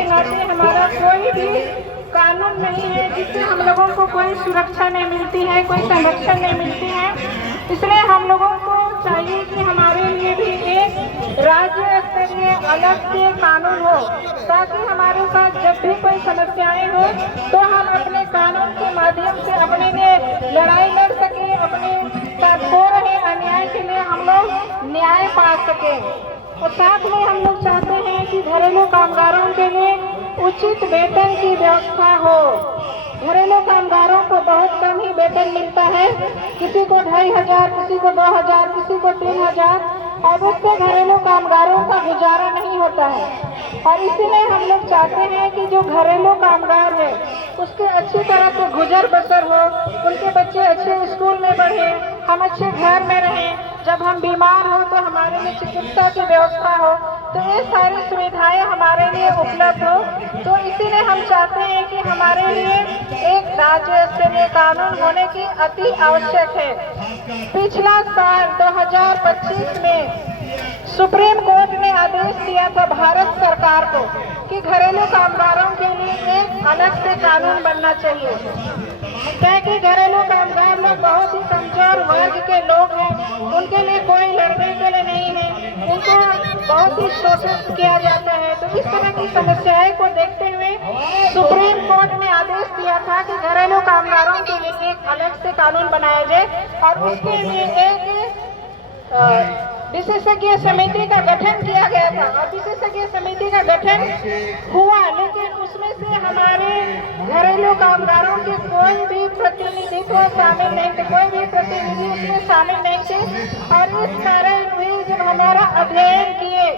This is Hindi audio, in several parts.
के नाते हमारा कोई भी कानून नहीं है जिससे हम लोगों को कोई सुरक्षा नहीं मिलती है, कोई संरक्षण नहीं मिलती है। इसलिए हम लोगों को चाहिए कि हमारे लिए भी एक राज्य स्तरीय अलग से कानून हो, ताकि हमारे साथ जब भी कोई समस्याएं हो तो हम अपने कानून के माध्यम से अपने लिए लड़ाई लड़ सके, अपने साथ हो रहे अन्याय के लिए हम लोग न्याय पा सके। और साथ में हम लोग चाहते हैं कि घरेलू कामगारों के लिए उचित वेतन की व्यवस्था हो। घरेलू कामगारों को बहुत कम ही वेतन मिलता है, किसी को 2500, किसी को 2000, किसी को 3000, और उससे घरेलू कामगारों का गुजारा नहीं होता है। और इसीलिए हम लोग चाहते हैं कि जो घरेलू कामगार है उसके अच्छी तरह से गुजर बसर हो, उनके बच्चे अच्छे स्कूल में पढ़े, हम अच्छे घर में रहें, जब हम बीमार हो तो हमारे लिए चिकित्सा की व्यवस्था हो, तो ये सारी सुविधाएं हमारे लिए उपलब्ध हो। तो इसीलिए हम चाहते हैं कि हमारे लिए एक राज्य स्तरीय कानून होने की अति आवश्यक है। पिछला साल 2025 में सुप्रीम कोर्ट ने आदेश दिया था भारत सरकार को कि घरेलू कामगारों के लिए एक अलग से कानून बनना चाहिए, क्योंकि घरेलू कामगार लोग बहुत ही कमजोर वर्ग के लोग हैं, उनके लिए कोई लड़ने के लिए नहीं है, उनको बहुत ही शोषित किया जाता है। तो इस तरह की समस्याएं को देखते हुए सुप्रीम कोर्ट ने आदेश दिया था कि घरेलू कामगारों के लिए एक अलग से कानून बनाया जाए, और उसके लिए एक विशेषज्ञ समिति का गठन किया गया था। और विशेषज्ञ समिति का गठन हुआ, लेकिन उसमें से हमारे घरेलू कामगारों के कोई भी प्रतिनिधित्व शामिल नहीं थे, कोई भी प्रतिनिधि उसमें शामिल नहीं थे। और इस कारण वे जब हमारा अध्ययन किए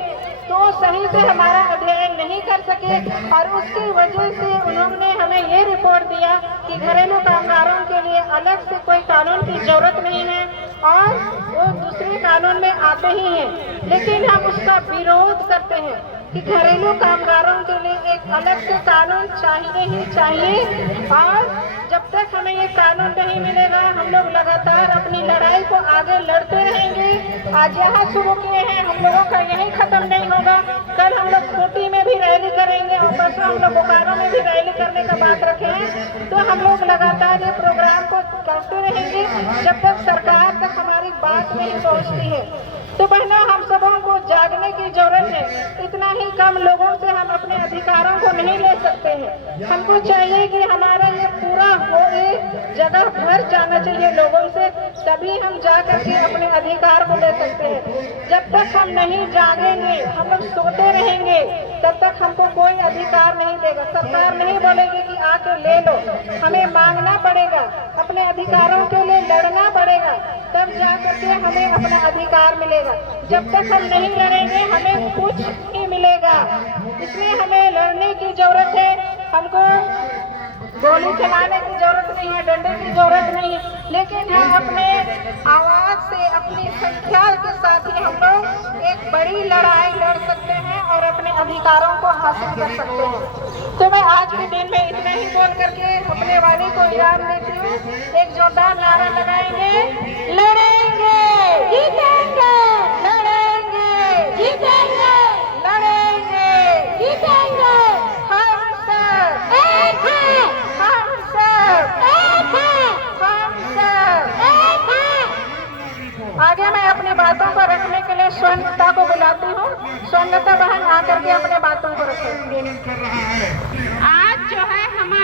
तो सही से हमारा अध्ययन नहीं कर सके, और उसकी वजह से उन्होंने हमें ये रिपोर्ट दिया कि घरेलू कामगारों के लिए अलग से कोई कानून की जरूरत नहीं है, और वो दूसरे कानून में आते ही हैं। लेकिन हम उसका विरोध करते हैं कि घरेलू कामगारों के लिए एक अलग से कानून चाहिए ही चाहिए, और जब तक हमें ये कानून नहीं मिलेगा हम लोग लगातार अपनी लड़ाई को आगे लड़ते रहेंगे। आज यहाँ शुरू किए हैं, हम लोगों का यही खत्म नहीं होगा। कल हम लोग खूंटी में भी रैली करेंगे, और परसों हम लोग बोकारो में भी रैली करने का बात रखे हैं। तो हम लोग लगातार ये प्रोग्राम को करते रहेंगे जब तक सरकार तक हमारी बात नहीं पहुँचती है। तो बहनों, हम सबों को जागने की जरूरत है। इतना ही कम लोगों से हम अपने अधिकारों को नहीं ले सकते हैं। हमको चाहिए कि हमारा ये पूरा हो, जगह भर जाना चाहिए लोगों से, तभी हम जा करके अपने अधिकार को ले सकते हैं। जब तक हम नहीं जागेंगे, हम लोग सोते रहेंगे, तब तक हमको कोई अधिकार नहीं देगा। सरकार नहीं बोलेगी कि आके ले लो, हमें मांगना पड़ेगा, अपने अधिकारों के लिए लड़ना पड़ेगा, तब जा करके हमें अपना अधिकार मिलेगा। जब तक हम नहीं लड़ेंगे हमें कुछ नहीं मिलेगा। इसलिए हमें लड़ने की जरूरत है। हमको गोली चलाने की जरूरत नहीं है, डंडे की जरूरत नहीं है, लेकिन हम अपने आवाज से, अपनी संख्या के साथ ही हम लोग एक बड़ी लड़ाई लड़ सकते हैं और अपने अधिकारों को हासिल कर सकते हैं। तो मैं आज के दिन में इतना ही बोल करके अपने वाली को इनाम देती हूँ। एक जोरदार नारा लगाएंगे, लड़ेंगे जीतेंगे, लड़ेंगे जीतेंगे, लड़ेंगे जीतेंगे, हम सब एक हैं, हम सब एक हैं, हम सब एक हैं। आगे मैं अपनी बातों को रखने के लिए स्वर्णता को बुलाती हूँ। स्वर्णता बहन आकर के अपने बातों को रखें। आज जो है हमारे